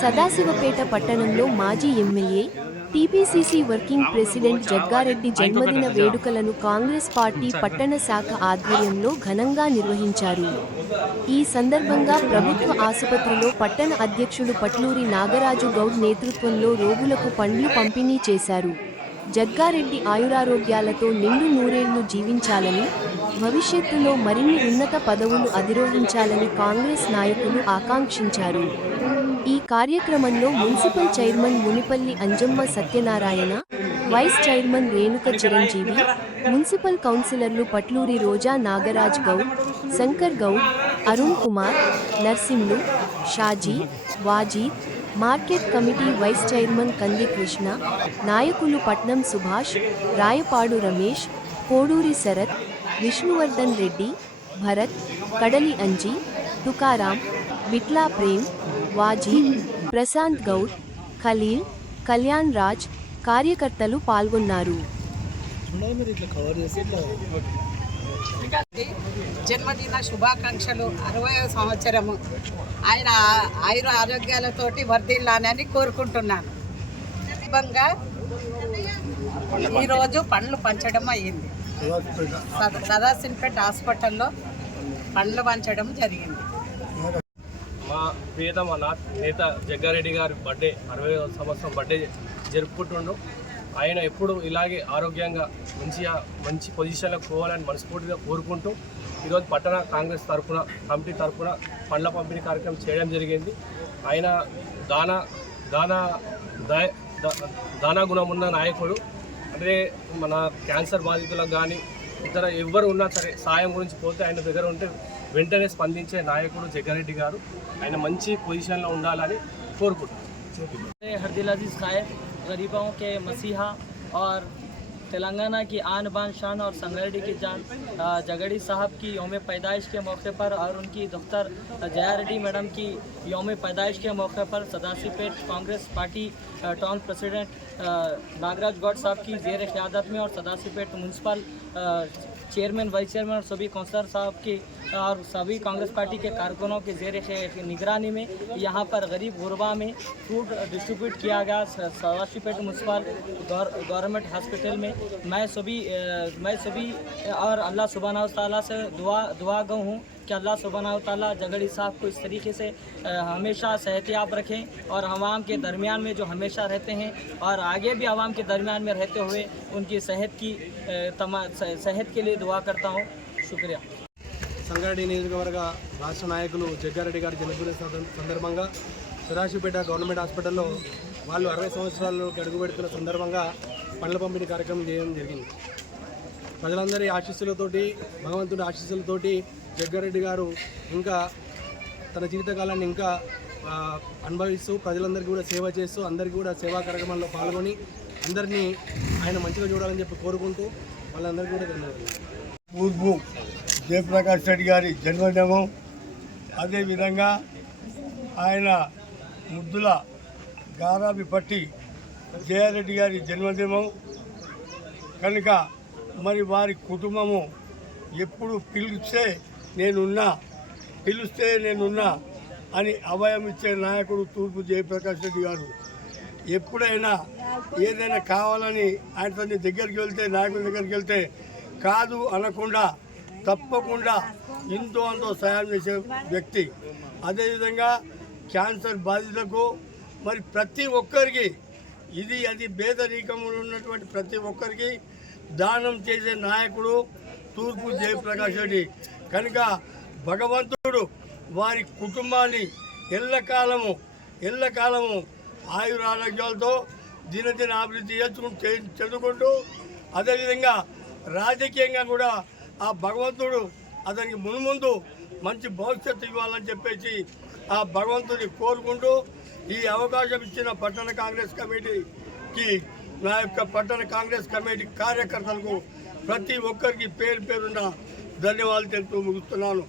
సదాశివపేట పట్టణంలో మాజీ MLA, TPCC working president Jaggareddy జన్మదిన వేడుకలను కాంగ్రెస్ పార్టీ పట్టణ శాఖ ఆధ్వర్యంలో ఘనంగా నిర్వహించారు. ఈ సందర్భంగా ప్రభుత్వ ఆసుపత్రిలో పట్టణ అధ్యక్షుడు పట్లూరి నాగరాజు గౌడ్ నేతృత్వంలో రోగులకు పండ్లు పంపిణీ చేశారు. జగ్గారెడ్డి ఆయురారోగ్యాలతో నిండు నూరేళ్లు జీవించాలని, భవిష్యత్తులో మరిన్ని ఉన్నత పదవులు అధిరోహించాలని కాంగ్రెస్ నాయకులు ఆకాంక్షించారు. ఈ కార్యక్రమంలో municipal chairman Munipalli Anjamma Satyanarayana, vice chairman Renuka Chiranjeevi, municipal కౌన్సిలర్లు Patluri Roja Nagaraj Goud, Shankar Goud, Arun Kumar, Narsimlu, Shaji, Wajid, market committee vice chairman Kandi Krishna, నాయకులు పట్నం సుభాష్, రాయపాడు రమేష్, కోడూరి శరత్, విష్ణువర్ధన్ రెడ్డి, భరత్, కడలి అంజీ, తుకారాం, బిట్లా ప్రేమ్, వాజీ, ప్రశాంత్ గౌడ్, ఖలీల్, కళ్యాణ్ రాజ్ కార్యకర్తలు పాల్గొన్నారు. జన్మదిన శుభాకాంక్షలు. 60వ సంవత్సరము ఆయన ఆయుర ఆరోగ్యాలతోటి వర్ధిల్లానని కోరుకుంటున్నాను. ఈరోజు పండ్లు పంచడం అయ్యింది. సదాశివపేట హాస్పిటల్లో పండ్లు పంచడం జరిగింది. మా ప్రియతమ నేత జగ్గారెడ్డి గారి బర్త్డే 60వ సంవత్సరం బర్త్డే జరుపుకుంటుండు. ఆయన ఎప్పుడు ఇలాగే ఆరోగ్యంగా మంచి పొజిషన్లో పోవాలని మనస్ఫూర్తిగా కోరుకుంటూ ఈరోజు పట్టణ కాంగ్రెస్ కమిటీ తరఫున పండ్ల పంపిణీ కార్యక్రమం చేయడం జరిగింది. ఆయన దానా గుణం ఉన్న నాయకుడు. అంటే మన క్యాన్సర్ బాధితులకు కానీ ఇతర ఎవరు ఉన్నా సరే సాయం గురించి పోతే ఆయన దగ్గర ఉంటే వెంటనే స్పందించే నాయకుడు జగ్గారెడ్డి గారు. ఆయన మంచి పొజిషన్లో ఉండాలని కోరుకుంటున్నాను. हर दिल अजीज़ खाए गरीबों के मसीहा और तेलंगाना की आन बान शान और संगरेड्डी की जान जगड़ी साहब की योम पैदाइश के मौके पर और उनकी दफ्तर जया रेड्डी मैडम की योम पैदाइश के मौके पर Sadashivpet Congress party town president Nagaraj Goud साहब की ज़ेर क़यादत में और Sadashivpet municipal chairman vice chairman और सभी काउंसलर साहब के और सभी कांग्रेस पार्टी के कारकुनों के ज़ेर निगरानी में यहाँ पर गरीब गुरबा में फूड डिस्ट्रीब्यूट किया गया। सदाशिवपेट म्यूनसिपल गवर्नमेंट हॉस्पिटल में मैं सभी और अल्लाह सुब्हानहू तआला से दुआ गो हूँ कि अल्लाह सुब्हानहू तआला जगड़ी साहब को इस तरीके से हमेशा सेहतियाब रखें और आवाम के दरमियान में जो हमेशा रहते हैं और आगे भी आवाम के दरमियान में रहते हुए उनकी सेहत के लिए दुआ करता हूँ। शुक्रिया। సంగారెడ్డి నియోజకవర్గ రాష్ట్ర నాయకులు జగ్గారెడ్డి గారి జన్మదిన సందర్భంగా సదాశివపేట గవర్నమెంట్ హాస్పిటల్లో వాళ్ళు 60 సంవత్సరాల్లోకి అడుగుపెడుతున్న సందర్భంగా పండ్ల పంపిణీ కార్యక్రమం చేయడం జరిగింది. ప్రజలందరి ఆశీస్సులతోటి, భగవంతుడి ఆశీస్సులతోటి జగ్గారెడ్డి గారు ఇంకా తన జీవితకాలాన్ని ఇంకా అనుభవిస్తూ ప్రజలందరికీ కూడా సేవ చేస్తూ అందరికీ కూడా సేవా కార్యక్రమాల్లో పాల్గొని అందరినీ ఆయన మంచిగా చూడాలని చెప్పి కోరుకుంటూ వాళ్ళందరికీ కూడా ధన్యవాదాలు. జయప్రకాష్ రెడ్డి గారి జన్మదినం, అదేవిధంగా ఆయన ముద్దుల గారాబి పట్టి జయారెడ్డి గారి జన్మదినం కనుక మరి వారి కుటుంబము ఎప్పుడు పిలిస్తే నేనున్నా అని అభయం ఇచ్చే నాయకుడు తూర్పు జయప్రకాష్ రెడ్డి గారు. ఎప్పుడైనా ఏదైనా కావాలని ఆయనతో దగ్గరికి వెళ్తే, నాయకుడి దగ్గరికి వెళ్తే కాదు అనకుండా తప్పకుండా ఎంతో అంతో సహాయం చేసే వ్యక్తి. అదేవిధంగా క్యాన్సర్ బాధితులకు మరి ప్రతి ఒక్కరికి అది పేదరికంలో ఉన్నటువంటి ప్రతి ఒక్కరికి దానం చేసే నాయకుడు తూర్పు జయప్రకాష్ రెడ్డి. కనుక భగవంతుడు వారి కుటుంబాన్ని ఎల్లకాలము ఆయురారోగ్యాలతో దినదిన అభివృద్ధి చదువుకుంటూ అదేవిధంగా రాజకీయంగా కూడా ఆ భగవంతుడు అతనికి మున్ముందు మంచి భవిష్యత్తు ఇవ్వాలని చెప్పేసి ఆ భగవంతుని కోరుకుంటూ ఈ అవకాశం ఇచ్చిన పట్టణ కాంగ్రెస్ కమిటీకి, నా యొక్క పట్టణ కాంగ్రెస్ కమిటీ కార్యకర్తలకు ప్రతి ఒక్కరికి పేరున ధన్యవాదాలు తెలుపుతూ ముగిస్తున్నాను.